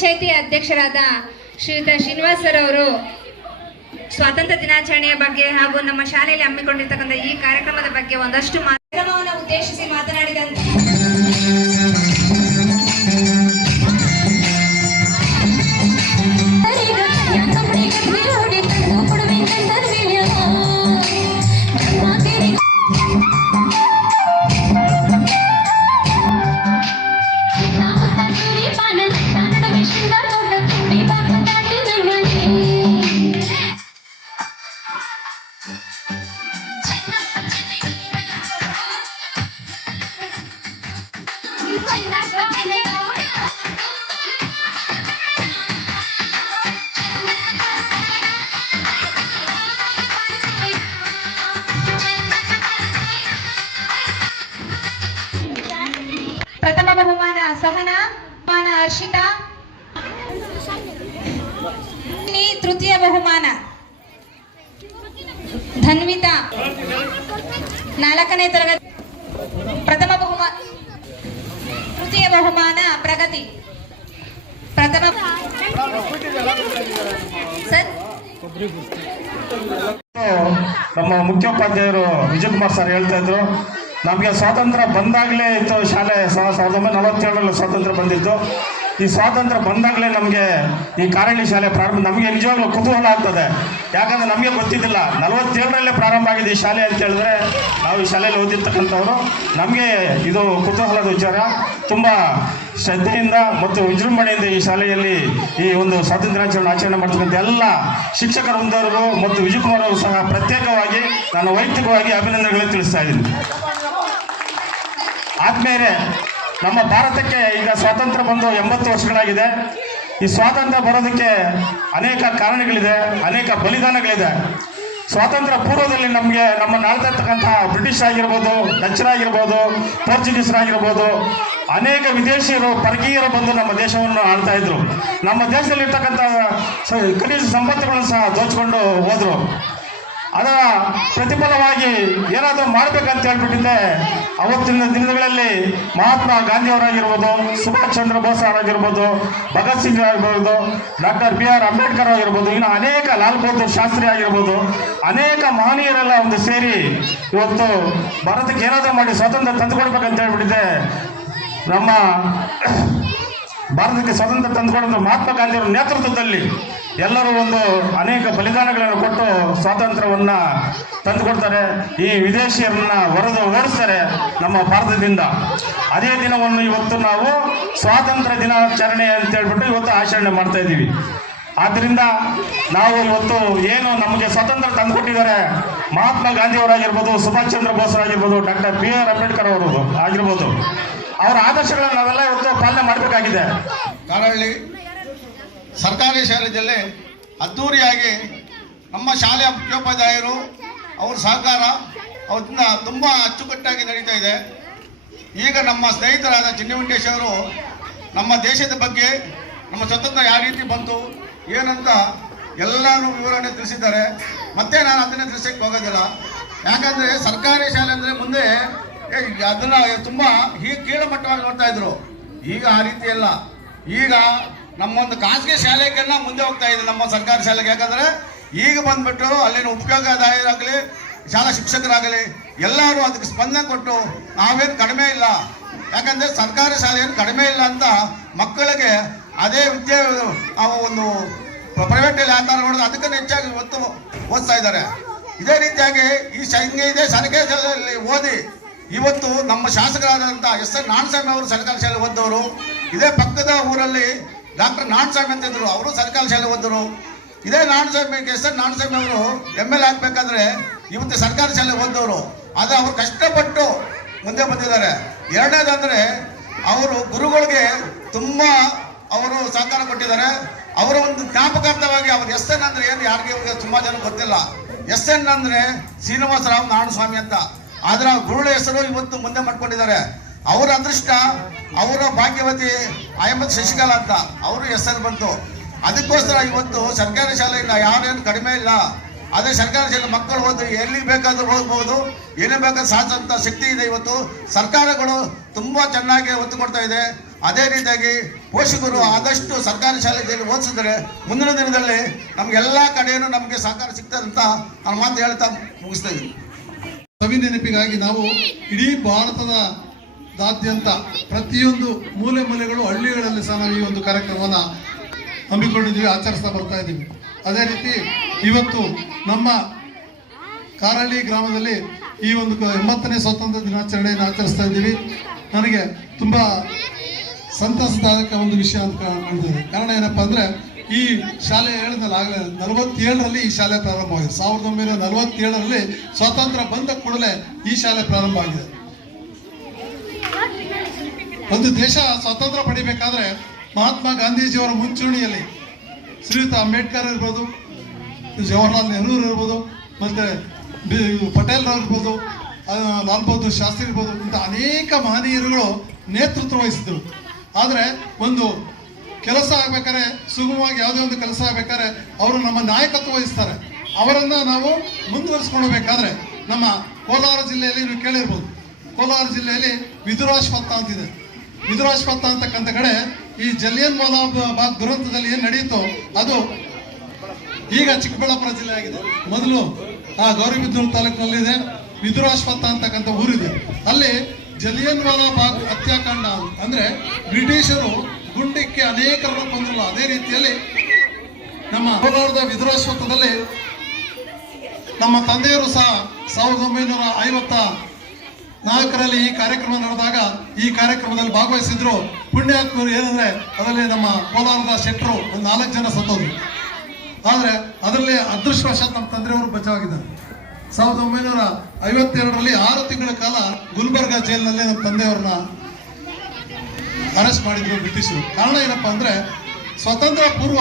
ಪಂಚಾಯಿತಿ ಅಧ್ಯಕ್ಷರಾದ ಶ್ರೀಯುತ ಶ್ರೀನಿವಾಸ್ ಸರ್ ಅವರು ಸ್ವಾತಂತ್ರ್ಯ ದಿನಾಚರಣೆಯ ಬಗ್ಗೆ ಹಾಗೂ ನಮ್ಮ ಶಾಲೆಯಲ್ಲಿ ಹಮ್ಮಿಕೊಂಡಿರ್ತಕ್ಕಂಥ ಈ ಕಾರ್ಯಕ್ರಮದ ಬಗ್ಗೆ ಒಂದಷ್ಟು ಕಾರ್ಯಕ್ರಮವನ್ನು ಉದ್ದೇಶಿಸಿ ಮಾತನಾಡಿದಂತೆ ಪ್ರಥಮ ಬಹುಮಾನ ಸಹನಾ, ಬಹುಮಾನ ಹರ್ಷಿತಾ, ತೃತೀಯ ಬಹುಮಾನ ಧನ್ವಿತಾ, 4ನೇ ತರಗತಿ. ಪ್ರಥಮ ಬಹುಮಾನ ತೃತೀಯ ಬಹುಮಾನ ಪ್ರಗತಿ. ಪ್ರಥಮ ಸರ್ ನಮ್ಮ ಮುಖ್ಯೋಪಾಧ್ಯಾಯರು ವಿಜಯಕುಮಾರ್ ಸರ್ ಹೇಳ್ತಾ ಇದ್ರು, ನಮಗೆ ಸ್ವಾತಂತ್ರ್ಯ ಬಂದಾಗಲೇ ಇತ್ತು ಶಾಲೆ 1947ರಲ್ಲಿ ಸ್ವಾತಂತ್ರ್ಯ ಬಂದಿತ್ತು. ಈ ಸ್ವಾತಂತ್ರ್ಯ ಬಂದಾಗಲೇ ನಮಗೆ ಈ ಕಾರಳಿ ಶಾಲೆ ಪ್ರಾರಂಭ. ನಮಗೆ ನಿಜವಾಗ್ಲೂ ಕುತೂಹಲ ಆಗ್ತದೆ, ಯಾಕಂದರೆ ನಮಗೆ ಗೊತ್ತಿದ್ದಿಲ್ಲ 47ರಲ್ಲೇ ಪ್ರಾರಂಭ ಆಗಿದೆ ಈ ಶಾಲೆ ಅಂತ ಹೇಳಿದ್ರೆ, ನಾವು ಈ ಶಾಲೆಯಲ್ಲಿ ಓದಿರ್ತಕ್ಕಂಥವ್ರು, ನಮಗೆ ಇದು ಕುತೂಹಲದ ವಿಚಾರ. ತುಂಬ ಶ್ರದ್ಧೆಯಿಂದ ಮತ್ತು ವಿಜೃಂಭಣೆಯಿಂದ ಈ ಶಾಲೆಯಲ್ಲಿ ಈ ಒಂದು ಸ್ವಾತಂತ್ರ್ಯ ದಿನಾಚರಣೆ ಆಚರಣೆ ಮಾಡ್ತಕ್ಕಂಥ ಎಲ್ಲ ಶಿಕ್ಷಕ ವೃಂದರಿಗೂ ಮತ್ತು ವಿಜಯಕುಮಾರ್ ಅವರು ಸಹ ಪ್ರತ್ಯೇಕವಾಗಿ ನಾನು ವೈಯಕ್ತಿಕವಾಗಿ ಅಭಿನಂದನೆಗಳನ್ನು ತಿಳಿಸ್ತಾ ಇದ್ದೀನಿ. ಆದ್ಮೇಲೆ ನಮ್ಮ ಭಾರತಕ್ಕೆ ಈಗ ಸ್ವಾತಂತ್ರ್ಯ ಬಂದು 80 ವರ್ಷಗಳಾಗಿದೆ. ಈ ಸ್ವಾತಂತ್ರ್ಯ ಬರೋದಕ್ಕೆ ಅನೇಕ ಕಾರಣಗಳಿದೆ, ಅನೇಕ ಬಲಿದಾನಗಳಿದೆ. ಸ್ವಾತಂತ್ರ್ಯ ಪೂರ್ವದಲ್ಲಿ ನಮ್ಮನ್ನು ಆಳ್ತಾ ಇರ್ತಕ್ಕಂಥ ಬ್ರಿಟಿಷ್ ಆಗಿರ್ಬೋದು, ಡಚ್ಚರಾಗಿರ್ಬೋದು, ಪೋರ್ಚುಗೀಸರಾಗಿರ್ಬೋದು, ಅನೇಕ ವಿದೇಶಿಯರು ಪರಕೀಯರು ಬಂದು ನಮ್ಮ ದೇಶವನ್ನು ಆಳ್ತಾ ಇದ್ರು. ನಮ್ಮ ದೇಶದಲ್ಲಿರ್ತಕ್ಕಂಥ ಖನಿಜ ಸಂಪತ್ತುಗಳನ್ನು ಸಹ ದೋಚಿಕೊಂಡು ಹೋದರು. ಅದರ ಪ್ರತಿಫಲವಾಗಿ ಏನಾದರೂ ಮಾಡಬೇಕಂತ ಹೇಳ್ಬಿಟ್ಟಿದ್ದೆ ಅವತ್ತಿನ ದಿನಗಳಲ್ಲಿ ಮಹಾತ್ಮ ಗಾಂಧಿಯವರಾಗಿರ್ಬೋದು, ಸುಭಾಷ್ ಚಂದ್ರ ಬೋಸ್ ಅವರಾಗಿರ್ಬೋದು, ಭಗತ್ ಸಿಂಗ್ ಆಗಿರ್ಬೋದು, ಡಾಕ್ಟರ್ BR ಅಂಬೇಡ್ಕರ್ ಆಗಿರ್ಬೋದು, ಇನ್ನು ಅನೇಕ ಲಾಲ್ ಬಹದ್ದೂರ್ ಶಾಸ್ತ್ರಿ ಆಗಿರ್ಬೋದು, ಅನೇಕ ಮಹನೀಯರೆಲ್ಲ ಒಂದು ಸೇರಿ ಇವತ್ತು ಭಾರತಕ್ಕೆ ಏನಾದರೂ ಮಾಡಿ ಸ್ವಾತಂತ್ರ್ಯ ತಂದುಕೊಡ್ಬೇಕಂತ ಹೇಳ್ಬಿಟ್ಟಿದ್ದೆ. ನಮ್ಮ ಭಾರತಕ್ಕೆ ಸ್ವಾತಂತ್ರ್ಯ ತಂದುಕೊಡೋದು ಮಹಾತ್ಮ ಗಾಂಧಿಯವರ ನೇತೃತ್ವದಲ್ಲಿ ಎಲ್ಲರೂ ಒಂದು ಅನೇಕ ಬಲಿದಾನಗಳನ್ನು ಕೊಟ್ಟು ಸ್ವಾತಂತ್ರ್ಯವನ್ನು ತಂದುಕೊಡ್ತಾರೆ. ಈ ವಿದೇಶಿಯರನ್ನ ಓಡಿಸ್ತಾರೆ ನಮ್ಮ ಭಾರತದಿಂದ. ಅದೇ ದಿನವನ್ನು ಇವತ್ತು ನಾವು ಸ್ವಾತಂತ್ರ್ಯ ದಿನಾಚರಣೆ ಅಂತ ಹೇಳ್ಬಿಟ್ಟು ಇವತ್ತು ಆಚರಣೆ ಮಾಡ್ತಾ ಇದ್ದೀವಿ. ಆದ್ದರಿಂದ ನಾವು ಇವತ್ತು ಏನು ನಮಗೆ ಸ್ವಾತಂತ್ರ್ಯ ತಂದುಕೊಟ್ಟಿದ್ದಾರೆ ಮಹಾತ್ಮ ಗಾಂಧಿಯವರಾಗಿರ್ಬೋದು, ಸುಭಾಷ್ ಚಂದ್ರ ಬೋಸ್ ಆಗಿರ್ಬೋದು, ಡಾಕ್ಟರ್ BR ಅಂಬೇಡ್ಕರ್ ಅವರು ಆಗಿರ್ಬೋದು, ಅವರ ಆದರ್ಶಗಳನ್ನು ನಾವೆಲ್ಲ ಇವತ್ತು ಪಾಲನೆ ಮಾಡಬೇಕಾಗಿದೆ. ಕಾರಹಳ್ಳಿ ಸರ್ಕಾರಿ ಶಾಲೆಯಲ್ಲಿ ಅದ್ಧೂರಿಯಾಗಿ ನಮ್ಮ ಶಾಲೆಯ ಮುಖ್ಯೋಪಾಧ್ಯಾಯರು ಅವ್ರ ಸಹಕಾರ ಅವರಿಂದ ತುಂಬ ಅಚ್ಚುಕಟ್ಟಾಗಿ ನಡೀತಾ ಇದೆ. ಈಗ ನಮ್ಮ ಸ್ನೇಹಿತರಾದ ಚಿನ್ನವೆಂಕಟೇಶ್ ಅವರು ನಮ್ಮ ದೇಶದ ಬಗ್ಗೆ, ನಮ್ಮ ಸ್ವತಂತ್ರ ಯಾವ ರೀತಿ ಬಂತು ಏನಂತ ಎಲ್ಲರೂ ವಿವರಣೆ ತಿಳಿಸಿದ್ದಾರೆ. ಮತ್ತೆ ನಾನು ಅದನ್ನೇ ತಿಳಿಸಕ್ಕೆ ಹೋಗೋದಿಲ್ಲ. ಯಾಕಂದರೆ ಸರ್ಕಾರಿ ಶಾಲೆ ಅಂದರೆ ಮುಂದೆ ಅದನ್ನು ತುಂಬ ಕೀಳಮಟ್ಟವಾಗಿ ನೋಡ್ತಾ ಇದ್ರು. ಈಗ ಆ ರೀತಿ ಅಲ್ಲ. ಈಗ ನಮ್ಮೊಂದು ಖಾಸಗಿ ಶಾಲೆಗೆಲ್ಲ ಮುಂದೆ ಹೋಗ್ತಾ ಇದೆ ನಮ್ಮ ಸರ್ಕಾರಿ ಶಾಲೆಗೆ. ಯಾಕಂದರೆ ಈಗ ಬಂದ್ಬಿಟ್ಟು ಅಲ್ಲಿನ ಉಪಯೋಗದಾಯರಾಗಲಿ, ಶಾಲಾ ಶಿಕ್ಷಕರಾಗಲಿ ಎಲ್ಲರೂ ಅದಕ್ಕೆ ಸ್ಪಂದನೆ ಕೊಟ್ಟು ನಾವೇನು ಕಡಿಮೆ ಇಲ್ಲ, ಯಾಕಂದರೆ ಸರ್ಕಾರಿ ಶಾಲೆ ಏನು ಕಡಿಮೆ ಇಲ್ಲ ಅಂತ ಮಕ್ಕಳಿಗೆ ಅದೇ ವಿದ್ಯೆ ಒಂದು ಪ್ರೈವೇಟಲ್ಲಿ ಯಾವ ಥರ ನೋಡೋದು ಅದಕ್ಕೂ ಹೆಚ್ಚಾಗಿ ಇವತ್ತು ಓದಿಸ್ತಾ ಇದ್ದಾರೆ. ಇದೇ ರೀತಿಯಾಗಿ ಇದೇ ಸರ್ಕಾರಿ ಶಾಲೆಯಲ್ಲಿ ಓದಿ ಇವತ್ತು ನಮ್ಮ ಶಾಸಕರಾದಂಥ SN ನಾರಾಯಣಸ್ವಾಮಿ ಅವರು ಸರ್ಕಾರಿ ಶಾಲೆ ಓದವರು. ಇದೇ ಪಕ್ಕದ ಊರಲ್ಲಿ ಡಾಕ್ಟರ್ ನಾರಾಯಣಸ್ವಾಮಿ ಅಂತ ಇದ್ರು, ಅವರು ಸರ್ಕಾರಿ ಶಾಲೆ ಓದರು. ಇದೇ SN ನಾರಾಯಣಸ್ವಾಮಿ ಅವರು MLA ಆಗಬೇಕಾದ್ರೆ ಇವತ್ತು ಸರ್ಕಾರಿ ಶಾಲೆ ಓದವರು. ಆದರೆ ಅವರು ಕಷ್ಟಪಟ್ಟು ಮುಂದೆ ಬಂದಿದ್ದಾರೆ. ಎರಡನೇದಂದರೆ ಅವರು ಗುರುಗಳಿಗೆ ತುಂಬ ಅವರು ಸಹಕಾರ ಕೊಟ್ಟಿದ್ದಾರೆ. ಅವರ ಒಂದು ಜ್ಞಾಪಕಾರ್ಥವಾಗಿ ಅವರು SN ಅಂದರೆ ಏನು ಯಾರಿಗೆ ತುಂಬ ಜನ ಗೊತ್ತಿಲ್ಲ. SN ಅಂದರೆ ಶ್ರೀನಿವಾಸರಾವ್ ನಾರಾಯಣಸ್ವಾಮಿ ಅಂತ. ಅದರ ಗುರುಳ ಹೆಸರು ಇವತ್ತು ಮುಂದೆ ಮಾಡ್ಕೊಂಡಿದ್ದಾರೆ. ಅವರ ಅದೃಷ್ಟ, ಅವರ ಭಾಗ್ಯವತಿ ಅಹಮದ್ ಶಶಿಕಲಾ ಅಂತ ಅವರು ಹೆಸರು ಬಂತು. ಅದಕ್ಕೋಸ್ಕರ ಇವತ್ತು ಸರ್ಕಾರಿ ಶಾಲೆಯಿಂದ ಯಾರೇನು ಕಡಿಮೆ ಇಲ್ಲ. ಅದೇ ಸರ್ಕಾರಿ ಶಾಲೆ ಮಕ್ಕಳು ಓದಿ ಎಲ್ಲಿ ಬೇಕಾದರೂ ಓದ್ಬೋದು, ಏನೇ ಬೇಕಾದ್ರೂ ಸಾಧಿಸುವಂಥ ಶಕ್ತಿ ಇದೆ. ಇವತ್ತು ಸರ್ಕಾರಗಳು ತುಂಬ ಚೆನ್ನಾಗಿ ಒತ್ತು ಕೊಡ್ತಾ ಇದೆ. ಅದೇ ರೀತಿಯಾಗಿ ಪೋಷಕರು ಆದಷ್ಟು ಸರ್ಕಾರಿ ಶಾಲೆಯಲ್ಲಿ ಓದಿಸಿದ್ರೆ ಮುಂದಿನ ದಿನದಲ್ಲಿ ನಮಗೆಲ್ಲ ಕಡೆಯೂ ನಮಗೆ ಸಹಕಾರ ಸಿಗ್ತದೆ ಅಂತ ನಾನು ಮಾತು ಹೇಳ್ತಾ ಮುಗಿಸ್ತಾ ಇದ್ದೀನಿ. ಸವಿ ನೆನಪಿಗಾಗಿ ನಾವು ಇಡೀ ಭಾರತದಾದ್ಯಂತ ಪ್ರತಿಯೊಂದು ಮೂಲೆ ಮೂಲೆಗಳು ಹಳ್ಳಿಗಳಲ್ಲಿ ಸಹ ನಾವು ಈ ಒಂದು ಕಾರ್ಯಕ್ರಮವನ್ನು ಹಮ್ಮಿಕೊಂಡಿದ್ದೀವಿ, ಆಚರಿಸ್ತಾ ಬರ್ತಾ ಇದ್ದೀವಿ. ಅದೇ ರೀತಿ ಇವತ್ತು ನಮ್ಮ ಕಾರಹಳ್ಳಿ ಗ್ರಾಮದಲ್ಲಿ ಈ ಒಂದು 80ನೇ ಸ್ವಾತಂತ್ರ್ಯ ದಿನಾಚರಣೆಯನ್ನು ಆಚರಿಸ್ತಾ ಇದ್ದೀವಿ. ನನಗೆ ತುಂಬ ಸಂತಸದಾಯಕ ಒಂದು ವಿಷಯ ಅಂತ ಕಾಣ್ತದೆ. ಕಾರಣ ಏನಪ್ಪ ಅಂದರೆ ಈ ಶಾಲೆ ಹೇಳಿದ್ನಲ್ಲ ಆಗಲೇ 47ರಲ್ಲಿ ಈ ಶಾಲೆ ಪ್ರಾರಂಭವಾಗಿದೆ. 1947ರಲ್ಲಿ ಸ್ವಾತಂತ್ರ್ಯ ಬಂದ ಕೂಡಲೇ ಈ ಶಾಲೆ ಪ್ರಾರಂಭ ಆಗಿದೆ. ಒಂದು ದೇಶ ಸ್ವಾತಂತ್ರ್ಯ ಪಡಿಬೇಕಾದ್ರೆ ಮಹಾತ್ಮ ಗಾಂಧೀಜಿಯವರ ಮುಂಚೂಣಿಯಲ್ಲಿ ಶ್ರೀಯುತ ಅಂಬೇಡ್ಕರ್ ಇರ್ಬೋದು, ಜವಾಹರ್ಲಾಲ್ ನೆಹರು ಇರ್ಬೋದು, ಮತ್ತು ಪಟೇಲ್ರವ್ರು ಇರ್ಬೋದು, ಲಾಲ್ ಬಹದ್ದೂರ್ ಶಾಸ್ತ್ರಿ ಇರ್ಬೋದು, ಇಂಥ ಅನೇಕ ಮಹನೀಯರುಗಳು ನೇತೃತ್ವ ವಹಿಸಿದ್ರು. ಆದರೆ ಒಂದು ಕೆಲಸ ಆಗ್ಬೇಕಾದ್ರೆ, ಸುಗಮವಾಗಿ ಯಾವುದೇ ಒಂದು ಕೆಲಸ ಆಗ್ಬೇಕಾದ್ರೆ ಅವರು ನಮ್ಮ ನಾಯಕತ್ವ ವಹಿಸ್ತಾರೆ. ಅವರನ್ನು ನಾವು ಮುಂದುವರಿಸ್ಕೊಳ್ಬೇಕಾದ್ರೆ ನಮ್ಮ ಕೋಲಾರ ಜಿಲ್ಲೆಯಲ್ಲಿ ನೀವು ಕೇಳಿರ್ಬೋದು, ಕೋಲಾರ ಜಿಲ್ಲೆಯಲ್ಲಿ ವಿದುರಾಶ್ವತ್ಥ ಅಂತಿದೆ. ವಿದುರಾಶ್ವತ್ಥ ಅಂತಕ್ಕಂಥ ಕಡೆ ಈ ಜಲಿಯನ್ ವಾಲಾ ಬಾಗ್ ದುರಂತದಲ್ಲಿ ಏನು ನಡೀತೋ ಅದು ಈಗ ಚಿಕ್ಕಬಳ್ಳಾಪುರ ಜಿಲ್ಲೆ ಆಗಿದೆ. ಮೊದಲು ಗೌರಿಬಿದನೂರು ತಾಲೂಕಿನಲ್ಲಿದೆ ವಿದುರಾಶ್ವತ್ಥ ಅಂತಕ್ಕಂಥ ಊರಿದೆ. ಅಲ್ಲಿ ಜಲಿಯನ್ ವಾಲಾ ಬಾಗ್ ಹತ್ಯಾಕಾಂಡ ಅಂದರೆ ಬ್ರಿಟಿಷರು ಗುಂಡಿಕ್ಕೆ ಅನೇಕರನ್ನು ಕೊಂದ್ರಲ್ಲ, ಅದೇ ರೀತಿಯಲ್ಲಿ ನಮ್ಮ ಕೋಲಾರದ ವಿದುರಾಶ್ವತ್ಥದಲ್ಲಿ ನಮ್ಮ ತಂದೆಯರು ಸಹ 1954ರಲ್ಲಿ ಈ ಕಾರ್ಯಕ್ರಮ ನಡೆದಾಗ ಈ ಕಾರ್ಯಕ್ರಮದಲ್ಲಿ ಭಾಗವಹಿಸಿದ್ರು. ಪುಣ್ಯಾತ್ಮರು ಏನಂದ್ರೆ ಅದರಲ್ಲಿ ನಮ್ಮ ಕೋಲಾರದ ಶೆಟ್ಟರು ಒಂದು 4 ಜನ ಸತ್ತೋದ್ರು. ಆದರೆ ಅದರಲ್ಲಿ ಅದೃಷ್ಟವಶಾತ್ ನಮ್ಮ ತಂದೆಯವರು ಬಚಾವಾಗಿದ್ದಾರೆ. 1952ರಲ್ಲಿ 6 ತಿಂಗಳ ಕಾಲ ಗುಲ್ಬರ್ಗಾ ಜೈಲಿನಲ್ಲಿ ನಮ್ಮ ತಂದೆಯವ್ರನ್ನ ಅರೆಸ್ಟ್ ಮಾಡಿದ್ರು ಬ್ರಿಟಿಷರು. ಕಾರಣ ಏನಪ್ಪಾ ಅಂದ್ರೆ ಸ್ವಾತಂತ್ರ್ಯ ಪೂರ್ವ